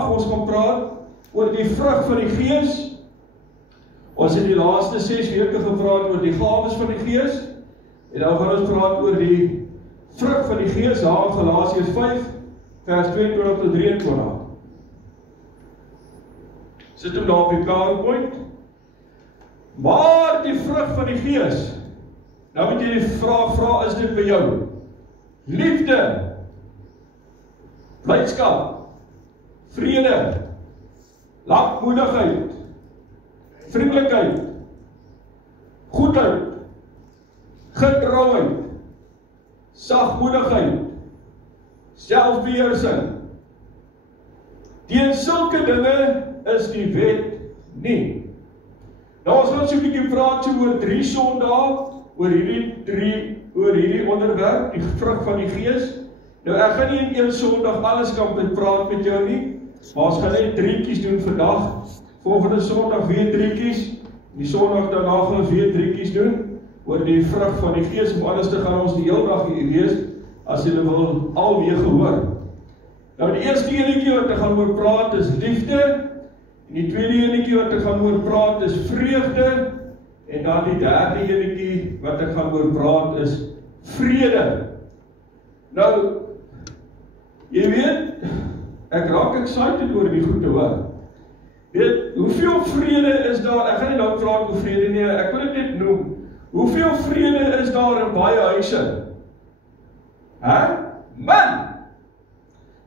Ons gaan praat oor die vrug van die Gees. Ons het die laaste 6 weke gepraat oor die gawes van die Gees. En nou gaan ons praat oor die vrug van die Gees, daar in Galasiërs 5, vers 22 tot 23. Sit hom daar op die PowerPoint. Maar die vrug van die Gees, nou moet jy die vraag vra, is dit by jou? Liefde, blydskap, vrede, lankmoedigheid, vriendelikheid, goedheid, getrouheid, sagmoedigheid, selfbeheersing. Teen sulke dinge is die wet nie. Nou ons gaan so 'n bietjie praat oor 3 Sondae, oor hierdie onderwerp, die vrug van die Gees. Nou ek gaan nie in 1 Sondag alles kan praat met jou nie, maar ons gaan net 3tjies doen vandag. Volgende Sondag weer 3tjies. Die Sondag daarna gaan ons weer 3tjies doen oor die vrug van die Gees. Of anders te gaan ons die hele dag hier wees as jy wil alweer gehoor. Nou die eerste enetjie wat ek gaan oor praat is liefde. En die tweede enetjie wat ek gaan oor praat is vreugde. En dan die derde enetjie wat ek gaan oor praat is vrede. Nou, jy weet, ek raak excited oor die goed te hoor. Weet, hoeveel vrede is daar, ek gaan nie nou praat oor vrede nie, ek wil dit net noem. Hoeveel vrede is daar in baie huise? Man!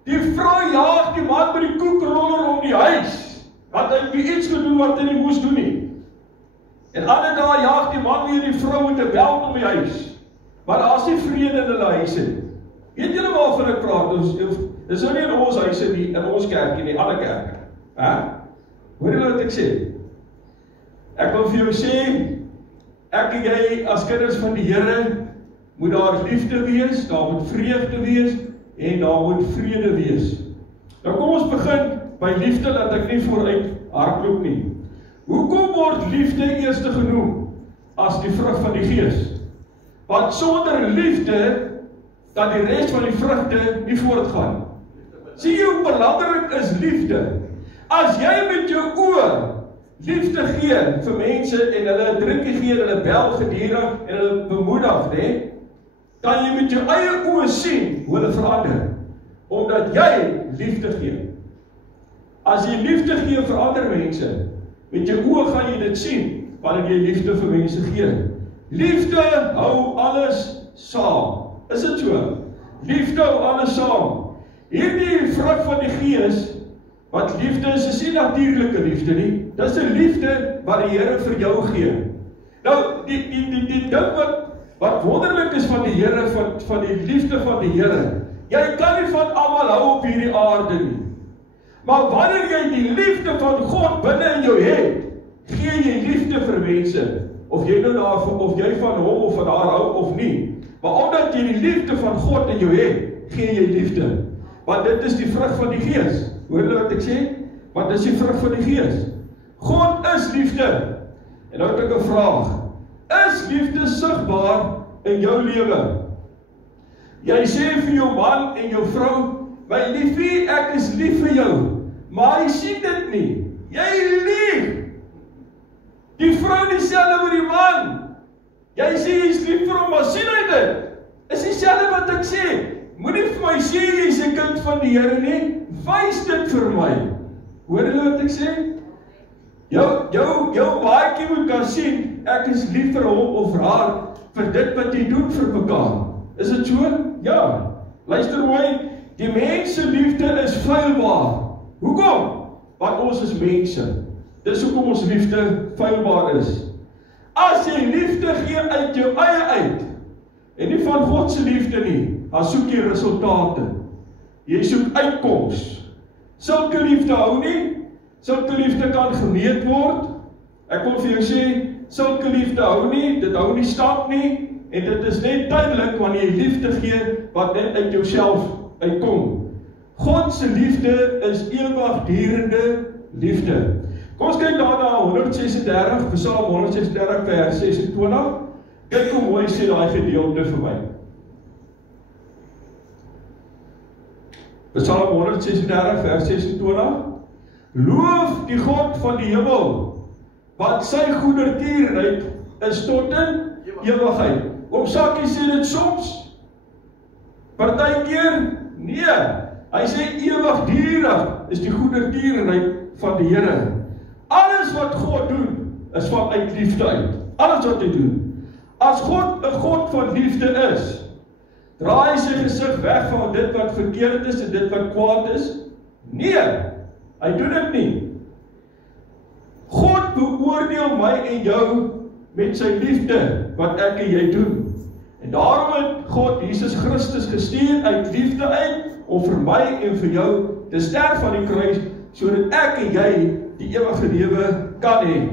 Die vrou jaag die man met die koekroller om die huis, want hy het nie iets gedoen wat hy nie moes doen nie. En ander dae jaag die man weer die vrou met 'n beld om die huis, maar daar is nie vrede in hulle huise. Weet julle waarvan ek praat? Dis nou nie in ons huise nie, in ons kerkie nie, alle kerke. Hoor julle wat ek sê? Ek wil vir jou sê, ek en jy as kinders van die Here, moet daar liefde wees, daar moet vreugde wees, en daar moet vrede wees. Nou kom ons begin by liefde, dat ek nie vooruit hardloop nie. Hoekom word liefde eerste genoem as die vrug van die Gees? Want sonder liefde dat die res van die vrugte nie voortgaan. Sien jy hoe belangrik is liefde? As jy met jou oë liefde gee vir mense en hulle 'n drinkie gee, hulle bel gedurig en hulle bemoedig, né? Kan jy met jou eie oë sien hoe hulle verander, omdat jy liefde gee. As jy liefde gee vir ander mense, met jou oë gaan jy dit sien, wanneer jy liefde vir mense gee. Liefde hou alles saam. Is dit so? Liefde hou alles saam. Hierdie vrug van die Gees, wat liefde is nie natuurlike liefde nie. Dis 'n liefde wat die Here vir jou gee. Nou, die ding wat wonderlik is van die Here, van die liefde van die Here, jy kan nie van almal hou op hierdie aarde nie. Maar wanneer jy die liefde van God binne in jou het, gee jy liefde vir mense. Of jy nou daarvan, of jy van hom of van haar hou of nie. Maar omdat jy die liefde van God in jou het, gee jy liefde. Want dit is die vrug van die Gees. Hoor jy wat ek sê? Want dit is die vrug van die Gees. God is liefde. En nou het ek 'n vraag. Is liefde sigbaar in jou lewe? Jy sê vir jou man en jou vrou, my liefie, ek is lief vir jou. Maar jy sien dit nie. Jy lieg. Die vrou dieselfde met die man. Jy sê jy is lief vir hom, maar sien hy dit? Is dieselfde wat ek sê. Moenie vir my sê jy is 'n kind van die Here nie. Wys dit vir my. Hoor julle wat ek sê? Jou baadjie moet kan sien, ek is lief vir hom of haar, vir dit wat jy doen vir mekaar. Is dit so? Ja. Luister mooi, die mense liefde is feilbaar. Hoekom? Want ons is mense. Dis hoekom ons liefde feilbaar is. As jy liefde gee uit jou eie uit, en nie van God se liefde nie, dan soek jy resultate. Jy soek uitkoms. Sulke liefde hou nie, sulke liefde kan gemeet word. Ek wil vir jou sê, sulke liefde hou nie, dit hou nie stand nie, en dit is net tydelik wanneer jy liefde gee, wat net uit jouself uitkom. God se liefde is ewigdurende liefde. Kom ons kyk daarna 136, Psalm 136 vers 26. Kyk hoe mooi sê daai gedeelte vir my. Psalm 136 vers 26. Loof die God van die hemel, want sy goedertierenheid is tot in ewigheid. Oom Sakkie sê dit soms, partykeer, nee, hy sê ewigdurig is die goedertierenheid van die Here. Alles wat God doen, is vanuit liefde uit. Alles wat hy doen. As God 'n God van liefde is, draai hy sy gesig weg van dit wat verkeerd is en dit wat kwaad is? Nee, hy doen dit nie. God beoordeel my en jou met sy liefde wat ek en jy doen. En daarom het God Jesus Christus gestuur uit liefde uit om vir my en vir jou te sterf aan die kruis, sodat ek en jy die ewige lewe kan hê.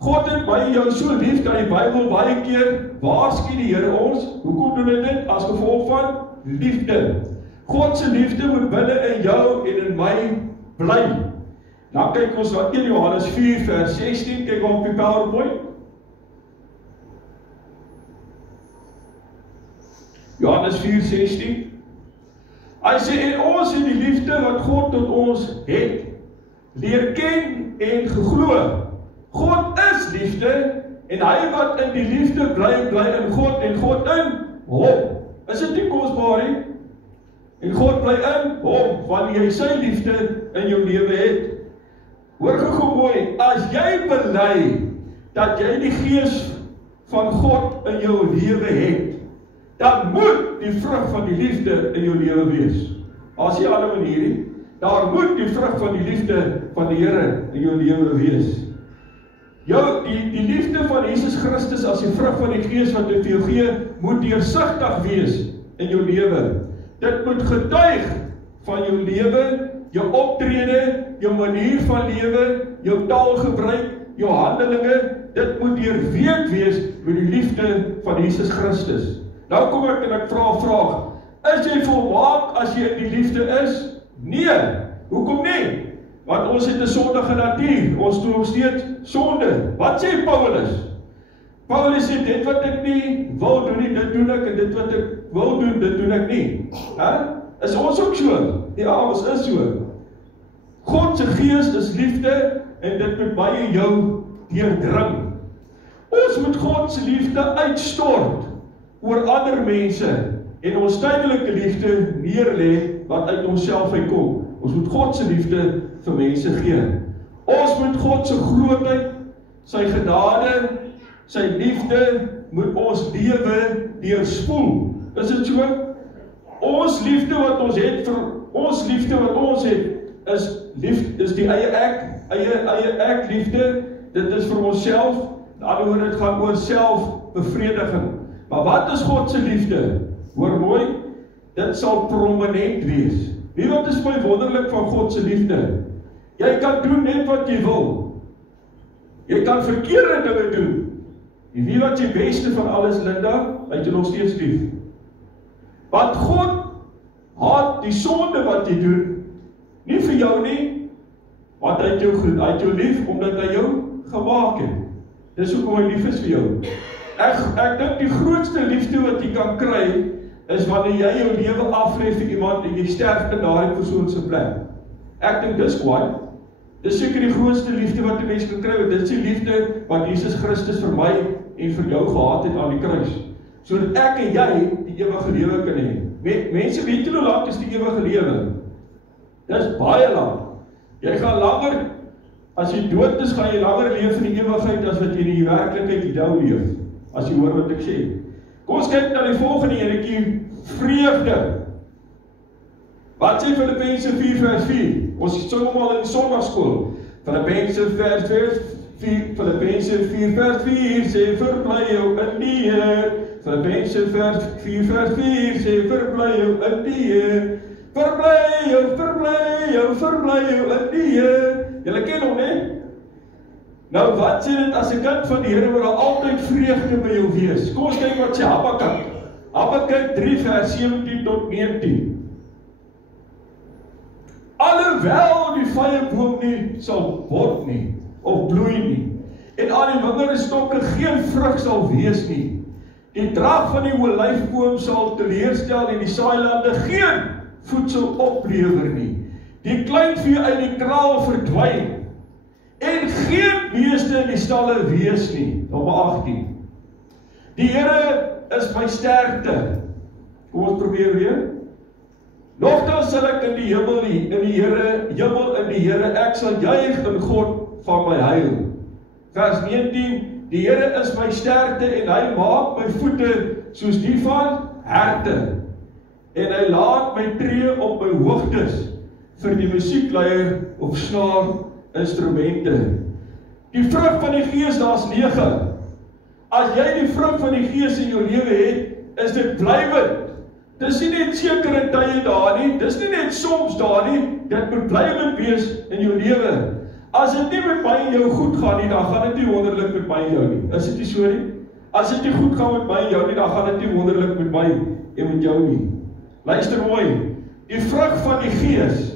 God het my en jou so lief dat die Bybel baie keer waarsku die Here ons. Hoekom doen hy dit? As gevolg van liefde. God se liefde moet binne in jou en in my bly. Nou kyk ons na 1 Johannes 4 vers 16, kyk op die PowerPoint. Johannes 4:16. Hy sê, en ons het die liefde wat God tot ons het, leer ken en geglo. God is liefde, en hy wat in die liefde bly, bly in God en God in hom. Is dit nie kosbaar nie? En God bly in hom, wanneer jy sy liefde in jou lewe het. Hoor gou mooi, as jy bely dat jy die gees van God in jou lewe het, dan moet die vrug van die liefde in jou lewe wees. As jy ander manier nie, daar moet die vrug van die liefde van die Here in jou lewe wees. Die liefde van Jesus Christus as die vrug van die gees wat hy vir jou gee, moet deursigtig wees in jou lewe. Dit moet getuig van jou lewe, jou optrede, jou manier van lewe, jou taalgebruik, jou handelinge. Dit moet deurweek wees met die liefde van Jesus Christus. Nou kom ek en ek vra 'n vraag. Is jy volmaak as jy in die liefde is? Nee. Hoekom nie? Want ons het 'n sondige natuur. Ons doen nog steeds sonde. Wat sê Paulus? Paulus sê dit wat ek nie wil doen nie, dit doen ek, en dit wat ek wil doen, dit doen ek nie. Is ons ook so? Ja, ons is so. God se gees is liefde en dit moet my en jou deurdring. Ons moet God se liefde uitstort oor ander mense en ons tydelike liefde neerlê wat uit onsself uitkom. Ons moet God se liefde vir mense gee. Ons moet God se grootheid, sy genade, sy liefde moet ons lewe deurspoel. Is dit so? Ons liefde wat ons het vir ons liefde wat ons het is die eie ek liefde. Dit is vir onsself. In ander woorde, dit gaan oor selfbevrediging. Maar wat is God se liefde? Hoor mooi, dit sal prominent wees. Wie wat is my wonderlik van God se liefde? Jy kan doen net wat jy wil. Jy kan verkeerde dinge doen. En wie wat jy beste van alles, Linda, het jy nog steeds lief. Want God haat die sonde wat jy doen, nie vir jou nie, want hy het jou lief, omdat hy jou gemaak het. Dis hoekom hy lief is vir jou. Ek dink die grootste liefde wat jy kan kry, is wanneer jy jou lewe aflê vir iemand en jy sterf in daardie persoon se plek. Ek dink dis kwaai. Dis seker die grootste liefde wat 'n mens kan kry, want dit is die liefde wat Jesus Christus vir my en vir jou gehad het aan die kruis, sodat ek en jy die ewige lewe kan hê. Mense weet hoe lank is die ewige lewe? Dis baie lank. Jy gaan langer, as jy dood is, gaan jy langer leef in die ewigheid as wat jy in die werklikheid die nou leef. As jy hoor wat ek sê. Kom ons kyk na die volgende enetjie, vreugde. Wat sê Filippense 4 vers 4? Ons sing hom al in Sondagskool. Filippense 4 vers 4 sê verbly jou in die Here. Filippense 4 vers 4 sê verbly jou in die Here. Verbly jou in die Here. Julle ken hom, né? Nou wat sê dit as 'n kind van die Here moet daar altyd vreugde by jou wees? Kom ons kyk wat sê Habakuk. Habakuk 3 vers 17 tot 19. Alhoewel die vyeboom nie sal word nie, of bloei nie, en aan die wingerdsstokke geen vrug sal wees nie, die drag van die olyfboom sal teleurstel en die saailande geen voedsel oplewer nie. Die kleinvee uit die kraal verdwyn, en geen beeste in die stalle wees nie. Nommer 18. Die Here is my sterkte. Kom ons probeer weer. Nogtans sal ek in die hemel, in die Here, ek sal juig in God van my heil. Vers 19, die Here is my sterkte en hy maak my voete soos die van herte. En hy laat my tree op my hoogtes vir die musiekleier of snaar instrumente. Die vrug van die Gees, daar's 9. As jy die vrug van die Gees in jou lewe het, is dit blywend. Dis nie net sekere tye daar nie, dis nie net soms daar nie, dit moet blywend wees in jou lewe. As dit nie met my en jou goed gaan nie, dan gaan dit nie wonderlik met my en jou nie. Is dit nie so nie? As dit nie goed gaan met my en jou nie, dan gaan dit nie wonderlik met my en met jou nie. Luister mooi, die vrug van die Gees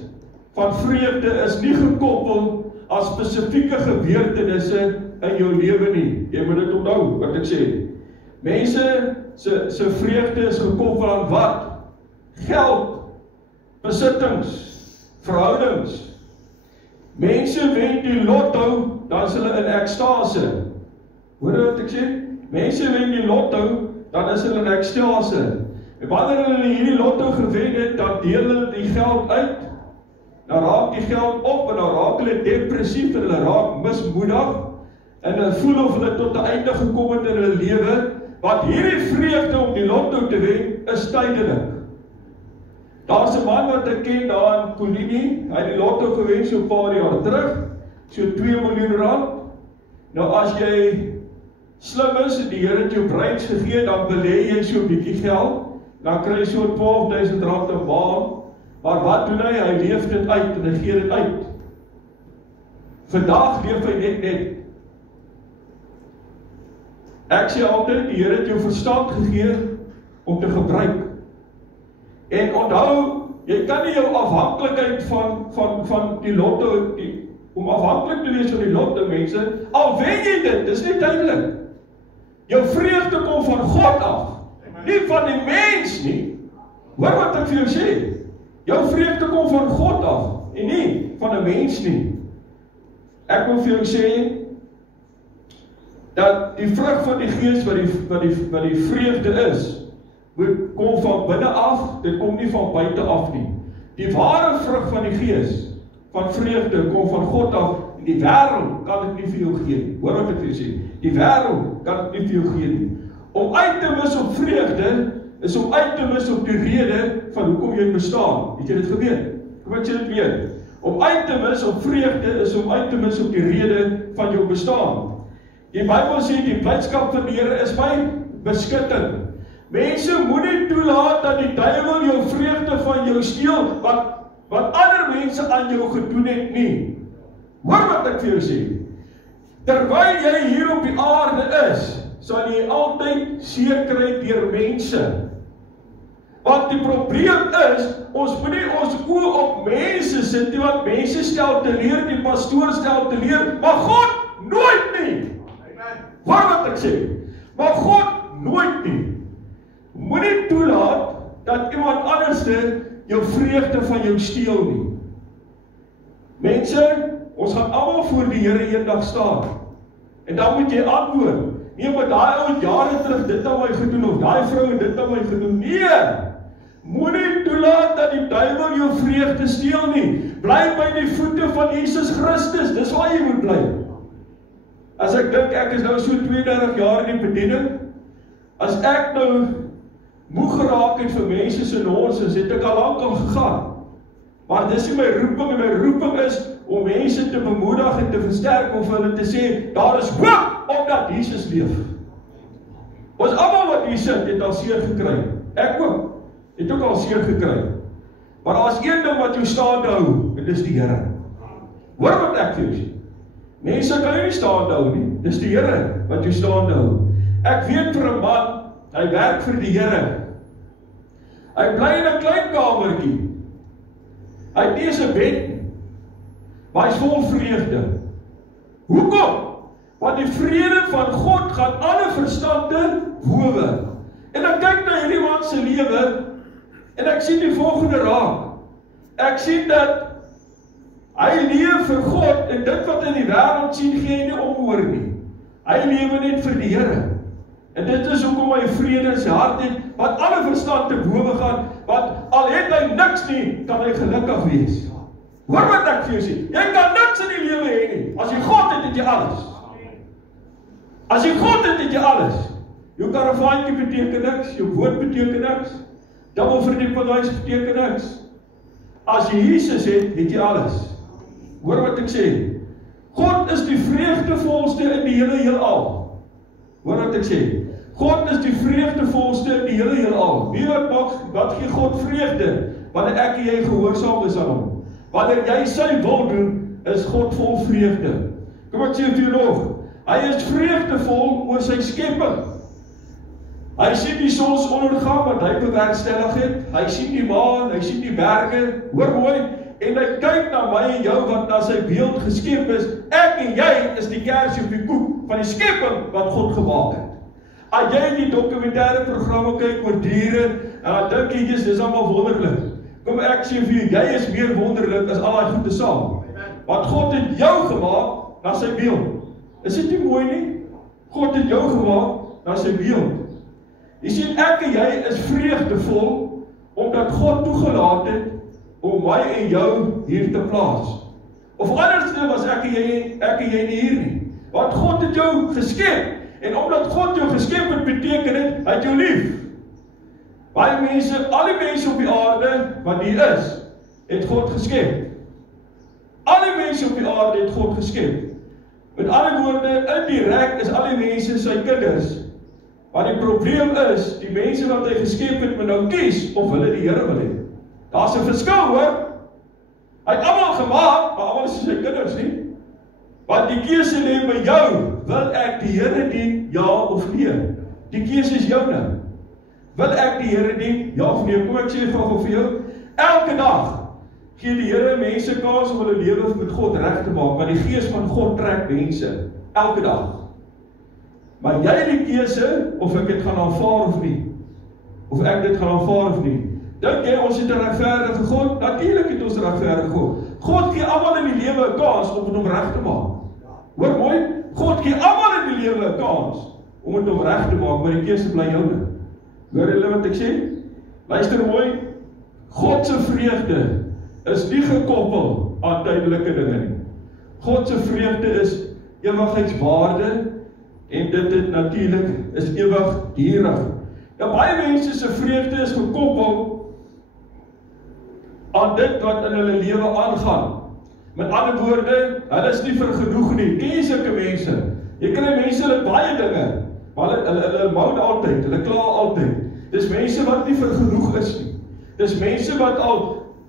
van vreugde is nie gekoppel aan spesifieke gebeurtenisse in jou lewe nie. Jy moet dit onthou wat ek sê. Mense se vreugde is gekoppel aan wat? Geld, besittings, verhoudings. Mense wen die lotto, dan is hulle in ekstase. Hoor wat ek sê? Mense wen die lotto, dan is hulle in ekstase. En wanneer hulle hierdie lotto gewen het, dan deel hulle die geld uit. Dan raak die geld op en dan raak hulle depressief en hulle raak mismoedig en hulle voel of hulle tot 'n einde gekom het in hulle lewe, want hierdie vreugde om die lotto te wen is tydelik. Daar's 'n man wat ek ken daar in Kolini, hy het die lotto gewen so 'n paar jaar terug, so 2 miljoen rand. Nou as jy slim is en die Here het jou breins gegee, dan belê jy so 'n bietjie geld, dan kry jy so 12.000 rand 'n maand. Maar wat doen hy? Hy leef dit uit en hy gee dit uit. Vandag leef hy net. Ek sê altyd, die Here het jou verstand gegee om te gebruik. En onthou, jy kan nie jou afhanklikheid van die lotto, om afhanklik te wees van die lotto, mense, al wen jy dit, dis nie tydelik. Jou vreugde kom van God af, nie van die mens nie. Hoor wat ek vir jou sê. Jou vreugde kom van God af, en nie van 'n mens nie. Ek wil vir jou sê, dat die vrug van die Gees wat die vreugde is, moet kom van binne af, dit kom nie van buite af nie. Die ware vrug van die Gees, van vreugde, kom van God af, en die wêreld kan dit nie vir jou gee nie. Hoor wat ek vir jou sê, die wêreld kan dit nie vir jou gee nie. Om uit te mis op vreugde, is om uit te mis op die rede van hoekom jy bestaan. Het jy dit geweet? Kom ek sê dit weer. Om uit te mis op vreugde, is om uit te mis op die rede van jou bestaan. Die Bybel sê, die blydskap van die Here is my beskutting. Mense moenie toelaat dat die duiwel jou vreugde van jou steel, wat ander mense aan jou gedoen het nie. Hoor wat ek vir jou sê. Terwyl jy hier op die aarde is, sal jy altyd seer kry deur mense. Want die probleem is, ons moet nie ons oë op mense sit nie, want mense stel teleur, die pastoor stel teleur, maar God nooit nie. Hoor wat ek sê, maar God nooit nie. Moenie toelaat dat iemand anderste jou vreugde van jou steel nie. Mense, ons gaan almal voor die Here eendag staan. En dan moet jy antwoord. Nee, maar daai ou jare terug dit aan my gedoen, of daai vrou het dit aan my gedoen. Nee, moenie toelaat dat die duiwel jou vreugde steel nie. Bly by die voete van Jesus Christus, dis waar jy moet bly. As ek dink, ek is nou so 32 jaar in die bediening, as ek nou moeg geraak het vir mense se nonsens, het ek al lank al gegaan. Maar dis nie my roeping, en my roeping is om mense te bemoedig en te versterk, of hulle te sê, daar is hoop, omdat Jesus leef. Ons almal wat hier sit, het al seer gekry. Ek ook, het ook al seer gekry. Maar daar is een ding wat jou staande hou, en dis die Here. Hoor wat ek vir jou sê. Mense kan jou nie staande hou nie, dis die Here wat jou staande hou. Ek weet vir 'n man, hy werk vir die Here. Hy bly in 'n klein kamertjie. Hy het nie eens 'n bed nie, maar hy is vol vreugde. Hoekom? Want die vrede van God gaan alle verstand te bowe. En dan kyk na hierdie man se lewe, En ek sien die volgende raak. Ek sien dat hy leef vir God en dit wat in die wêreld sien gee hy nie om oor nie. Hy lewe net vir die Here. En dit is hoekom hy vrede in sy hart het, wat alle verstand te bowe gaan, wat al het hy niks nie, kan hy gelukkig wees. Hoor wat ek vir jou sê, jy kan niks in die lewe hê nie. As jy God het, het jy alles. As jy God het, het jy alles. Jou karavaantjie beteken niks, jou boot beteken niks, dubbelverdiepinghuis beteken niks. As jy Jesus het, het jy alles. Hoor wat ek sê. God is die vreugdevolste in die hele heelal. Hoor wat ek sê. God is die vreugdevolste in die hele heelal. Wie wat gee God vreugde? Wanneer ek en jy gehoorsaam is aan hom. Wanneer jy sy wil doen, is God vol vreugde. Kom ek sê vir jou nog. Hy is vreugdevol oor sy skepping. Hy sien die sonsondergang wat hy bewerkstellig het. Hy sien die maan, hy sien die berge. Hoor mooi. En hy kyk na my en jou wat na sy beeld geskep is. Ek en jy is die kersie op die koek van die skepping wat God gemaak het. As jy die dokumentêre programme kyk oor diere, en dan dink jy, dis allemaal wonderlik. Kom ek sê vir jou, jy is meer wonderlik as al die goede saam. Want God het jou gemaak na sy beeld. Is dit nie mooi nie? God het jou gemaak na sy beeld. Jy sien, ek en jy is vreugdevol, omdat God toegelaat het om my en jou hier te plaas. Of anders was ek en jy nie hier nie. Want God het jou geskep. En omdat God jou geskep het, beteken het, hy het jou lief. Baie mense, al die mense op die aarde, wat hier is, het God geskep. Al die mense op die aarde het God geskep. Met ander woorde, indirek is al die mense sy kinders. Maar die probleem is, die mense wat hy geskep het, moet nou kies, of hulle die Here wil hê. Daar's 'n verskil, hoor. Hy het almal gemaak, maar almal is sy kinders nie. Want die keuse lê by jou. Wil ek die Here dien, ja of nee? Die keuse is joune. Wil ek die Here dien, ja of nee? Kom ek sê vir jou, elke dag gee die Here mense kans om hulle lewe met God reg te maak, want die gees van God trek mense, elke dag. Maar jy het die keuse, of ek dit gaan aanvaar of nie. Of ek dit gaan aanvaar of nie. Dink jy, ons het 'n regverdige God? Natuurlik het ons 'n regverdige God. God gee almal in die lewe 'n kans om dit om reg te maak. Hoor mooi, God gee almal in die lewe 'n kans om dit om reg te maak, maar die keuse bly joune. Hoor julle wat ek sê? Luister mooi, God se vreugde is nie gekoppel aan tydelike dinge nie. God se vreugde is ewigheidswaarde en dit natuurlik is ewigdurig. Nou baie mense se vreugde is gekoppel aan dit wat in hulle lewe aangaan. Met ander woorde, hulle is nie vergenoeg nie. Ken jy sulke mense? Jy kry mense hulle baie dinge, maar hulle moan altyd, hulle kla altyd. Dis mense wat nie vergenoeg is nie. Dis mense wat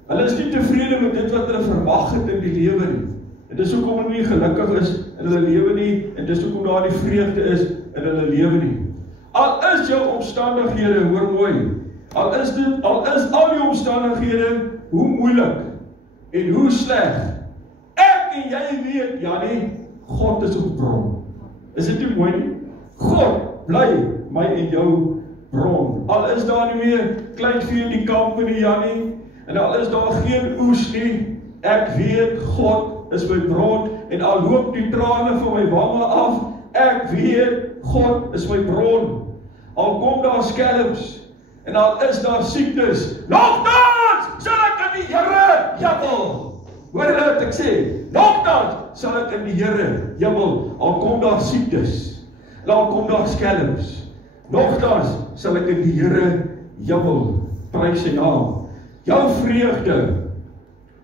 hulle is nie tevrede met dit wat hulle verwag het in die lewe nie. En dis hoekom hulle nie gelukkig is in hulle lewe nie, en dis hoekom daar die vreugde is in hulle lewe nie. Al is jou omstandighede, hoor mooi, al is al die omstandighede hoe moeilik en hoe sleg, ek en jy weet, Jannie, God is op bron. Is dit nie mooi nie? God bly my en jou bron. Al is daar nie meer kleinvee in die kamp in die Jannie, en al is daar geen oes nie, ek weet God is my bron, en al loop die trane van my wange af, ek weet God is my bron. Al kom daar skelms, en al is daar siektes, nogtans sal ek in die Here jubel. Hoor jy wat ek sê? Nogtans sal ek in die Here jubel, al kom daar siektes, en al kom daar skelms, nogtans sal ek in die Here jubel. Prys sy naam. Jou vreugde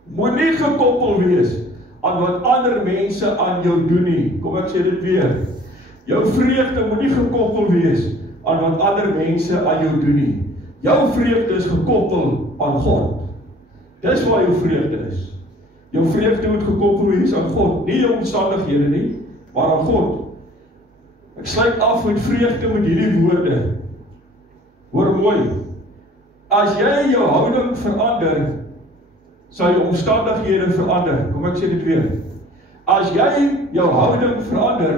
moet nie gekoppel wees aan wat ander mense aan jou doen nie. Kom ek sê dit weer. Jou vreugde moet nie gekoppel wees aan wat ander mense aan jou doen nie. Jou vreugde is gekoppel aan God. Dis waar jou vreugde is. Jou vreugde moet gekoppel wees aan God, nie jou omstandighede nie, maar aan God. Ek sluit af met vreugde met hierdie woorde. Hoor mooi. As jy jou houding verander, sal jou omstandighede verander. Kom ek sê dit weer. As jy jou houding verander,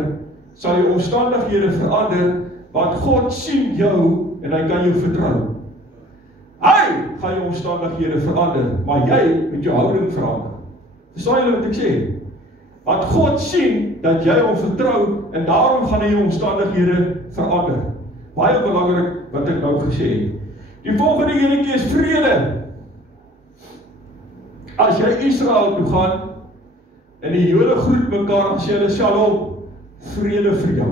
sal jou omstandighede verander, want God sien jou en hy kan jou vertrou. Hy gaan jou omstandighede verander, maar jy moet jou houding verander. Verstaan julle wat ek sê? Want God sien dat jy hom vertrou en daarom gaan hy jou omstandighede verander. Baie belangrik wat ek nou gesê het. Die volgende enetjie is vrede. As jy Israel toe gaan en die Jode groet mekaar en sê hulle shalom, vrede vir jou.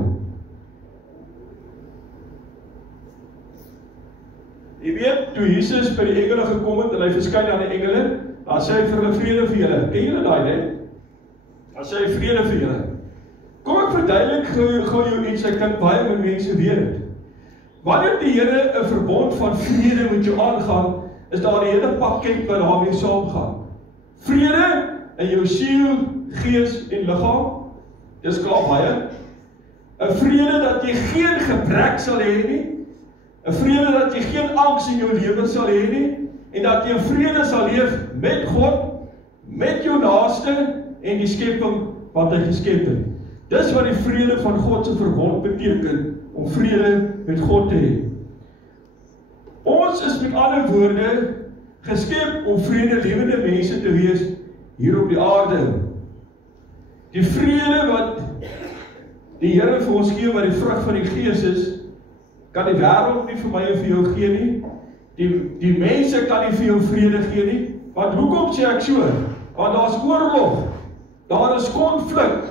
Jy weet, toe Jesus by die engele gekom het en hy verskyn aan die engele, dan sê hy vir hulle vrede vir julle. Ken julle daai net? Dan sê hy vrede vir julle. Kom ek verduidelik gou jou iets, ek dink baie min mense weet dit. Wanneer die Here 'n verbond van vrede met jou aangaan, is daar 'n hele pakket wat daarmee saamgaan. Vrede in jou siel, gees en liggaam. Dis klaar baie. 'n Vrede dat jy geen gebrek sal hê nie. 'n Vrede dat jy geen angs in jou lewe sal hê nie. En dat jy in vrede sal leef met God, met jou naaste en die skepping wat hy geskep het. Dis wat die vrede van God se verbond beteken, om vrede met God te hê. Ons is met ander woorde geskep om vredelewende mense te wees hier op die aarde. Die vrede wat die Here vir ons gee, wat die vrug van die Gees is, kan die wêreld nie vir my en vir jou gee nie. Die mense kan nie vir jou vrede gee nie. Want hoekom sê ek so? Want daar is oorlog. Daar is konflik.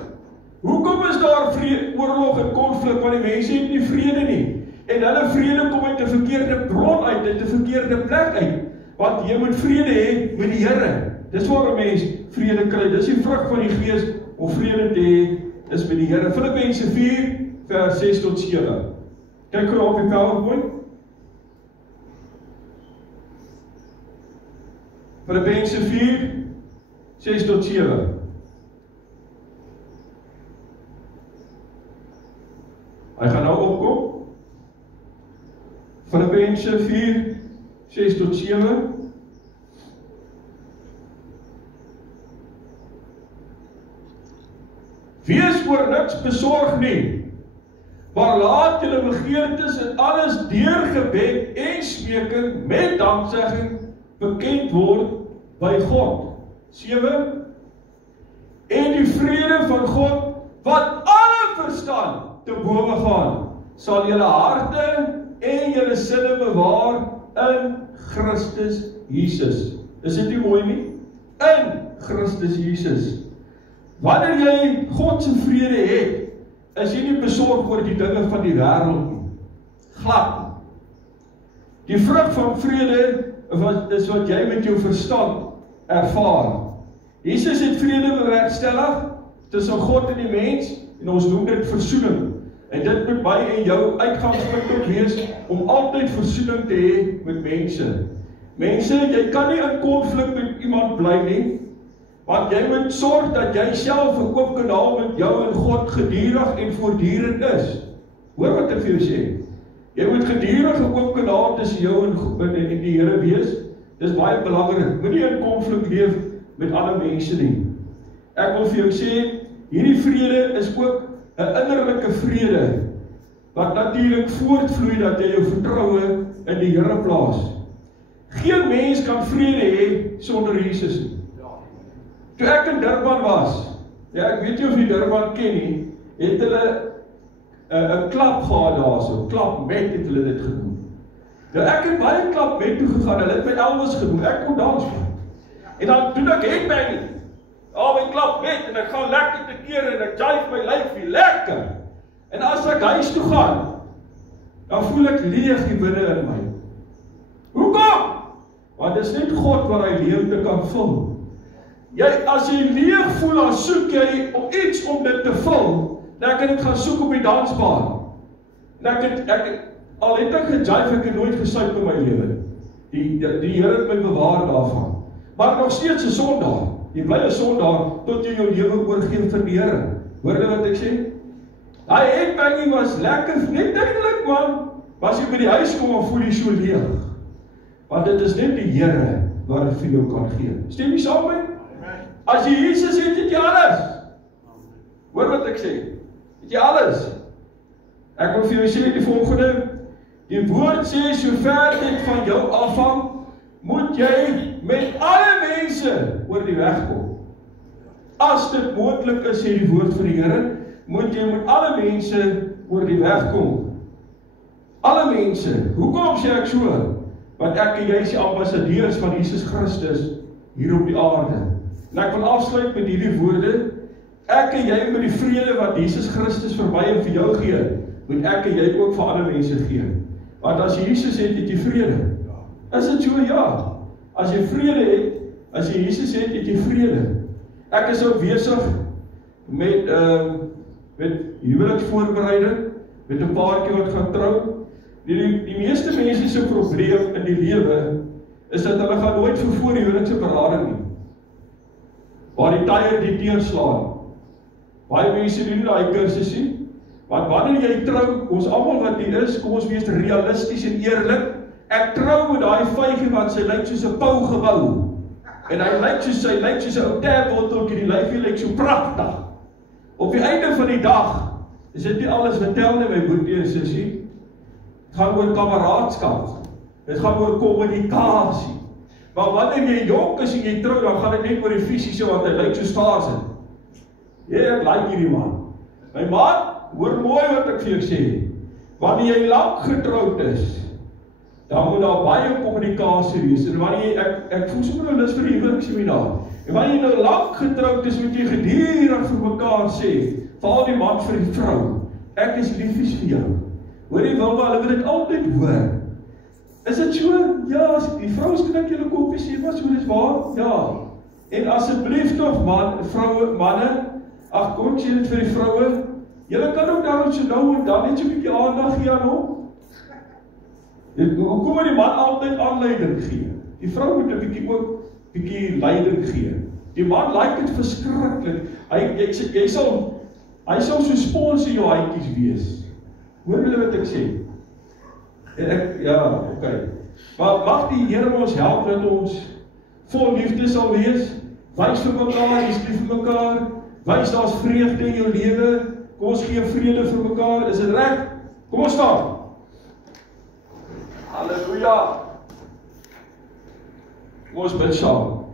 Hoekom is daar oorlog en konflik? Want die mense het nie vrede nie. En hulle vrede kom uit 'n verkeerde bron uit 'n verkeerde plek uit. Want jy moet vrede hê met die Here. Dis waar 'n mens vrede kry. Dis die vrug van die Gees om vrede te hê, is met die Here. Filippense 4 vers 6 tot 7. Kyk gou op die PowerPoint. Filippense 4 6 tot 7. Hy gaan nou opkom. Filippense 4 6 tot 7. Wees oor niks besorg nie, maar laat julle begeertes en alles deur gebed en smeking met danksegging bekend word by God. 7. En die vrede van God, wat alle verstand te bowe gaan, sal julle harte en julle sinne bewaar in Christus Jesus. Is dit nie mooi nie? In Christus Jesus. Wanneer jy God se vrede het, is jy nie besorg oor die dinge van die wêreld nie. Glad. Die vrug van vrede is wat jy met jou verstand ervaar. Jesus het vrede bewerkstellig tussen God en die mens, en ons noem dit versoening. En dit moet my en jou uitgangspunt wees om altyd versoening te hê met mense. Mense, jy kan nie in konflik met iemand bly nie, want jy moet sorg dat jy self 'n oop kanaal met jou en God gedurig en voortdurend is. Hoor wat ek vir jou sê. Jy moet gedurig 'n oop kanaal tussen jou en die Here wees. Dis baie belangrik. Moenie in konflik leef met ander mense nie. Ek wil vir jou sê, hierdie vrede is ook 'n innerlike vrede, wat natuurlik voortvloei dat jy jou vertroue in die Here plaas. Geen mens kan vrede hê sonder Jesus nie. Toe ek in Durban was, ja, ek weet nie of jy Durban ken nie, het hulle 'n klap gehad daarso, klap met het hulle dit genoem. Nou ek het baie klap met toe gegaan, hulle het my Elvis genoem, ek kon dans man. En dan doen ek het my my klap met, en ek gaan lekker te keer, en ek jive my lyfie, lekker. En as ek huis toe gaan, dan voel ek leeg hier binne in my. Hoekom? Want dit is net God wat hy leemte kan vul. As jy leeg voel, dan soek jy om iets om dit te vul. En ek het dit gaan soek op die dansbaan. En al het ek gejive, ek het nooit gesuip in my lewe. Die Here het my bewaar daarvan. Maar nog steeds 'n sondaar. Jy bly 'n sondaar tot jy jou lewe oorgee vir die Here. Hoor jy wat ek sê? Hy het my was lekker, net duidelik man. Maar as jy by die huis kom, dan voel jy so leeg. Want dit is net die Here wat dit vir jou kan gee. Stem jy saam met? As jy Jesus het, het jy alles. Hoor wat ek sê. Het jy alles. Ek wil vir jou sê die volgende. Die woord sê, sover dit van jou afhang, moet jy met alle mense oor die weg kom. As dit moontlik is, sê die woord van die Here, moet jy met alle mense oor die weg kom. Alle mense. Hoekom sê ek so? Want ek en jy is die ambassadeurs van Jesus Christus hier op die aarde. En ek wil afsluit met hierdie woorde. Ek en jy moet die vrede wat Jesus Christus vir my en vir jou gee, moet ek en jy ook vir ander mense gee. Want as Jesus het, het jy vrede. Is dit so? Ja. As jy vrede het, as jy Jesus het, het jy vrede. Ek is ook besig met huweliksvoorbereiding, met 'n paartjie wat gaan trou. Die meeste mense se probleem in die lewe is dat hulle gaan nooit vir voor die huwelikse berading nie. Waar die tye die teerslaan. Baie mense doen daai kursusie, want wanneer jy trou, ons almal wat hier is, kom ons wees realisties en eerlik. Ek trou met daai vyfie want sy lyk soos 'n pou gebou. En hy lyk soos 'n ou tabbotteltjie, die lyfie lyk so pragtig. Op die einde van die dag is dit nie alles wat tel nie, my boetie en sussie. Het gaan oor kameraadskap. Dit gaan oor kommunikasie. Maar wanneer jy jonk is en jy trou, dan gaan dit net oor die fisiese, want hy lyk so staarsin. Ek like hierdie man. My man, hoor mooi wat ek vir jou sê. Wanneer jy lank getroud is, dan moet daar baie kommunikasie wees. En wanneer ek voel sommer nou dis vir die huwelikseminar. En wanneer jy nou lank getroud is, moet jy gedurig vir mekaar sê, veral die man vir die vrou, ek is liefies vir jou. Hoor jy Wilma, hulle wil dit altyd hoor. Is dit so? Ja, as die vrou skrik julle kopie sê, maar so dis waar? Ja. En asseblief tog manne, ag kom ek sê dit vir die vroue, julle kan ook dan so nou en dan net so 'n bietjie aandag gee aan hom. Hoekom moet die man altyd aanleiding gee? Die vrou moet 'n bietjie ook bietjie leiding gee. Die man like dit verskriklik. Hy sal so spons in jou handjies wees. Hoor julle wat ek sê? Okay. Maar mag die Here ons help dat ons vol liefde sal wees, wys vir mekaar, jy's lief vir mekaar, wys daar's vreugde in jou lewe, kom ons gee vrede vir mekaar, is dit reg? Kom ons staan. Halleluja. Kom ons bid saam.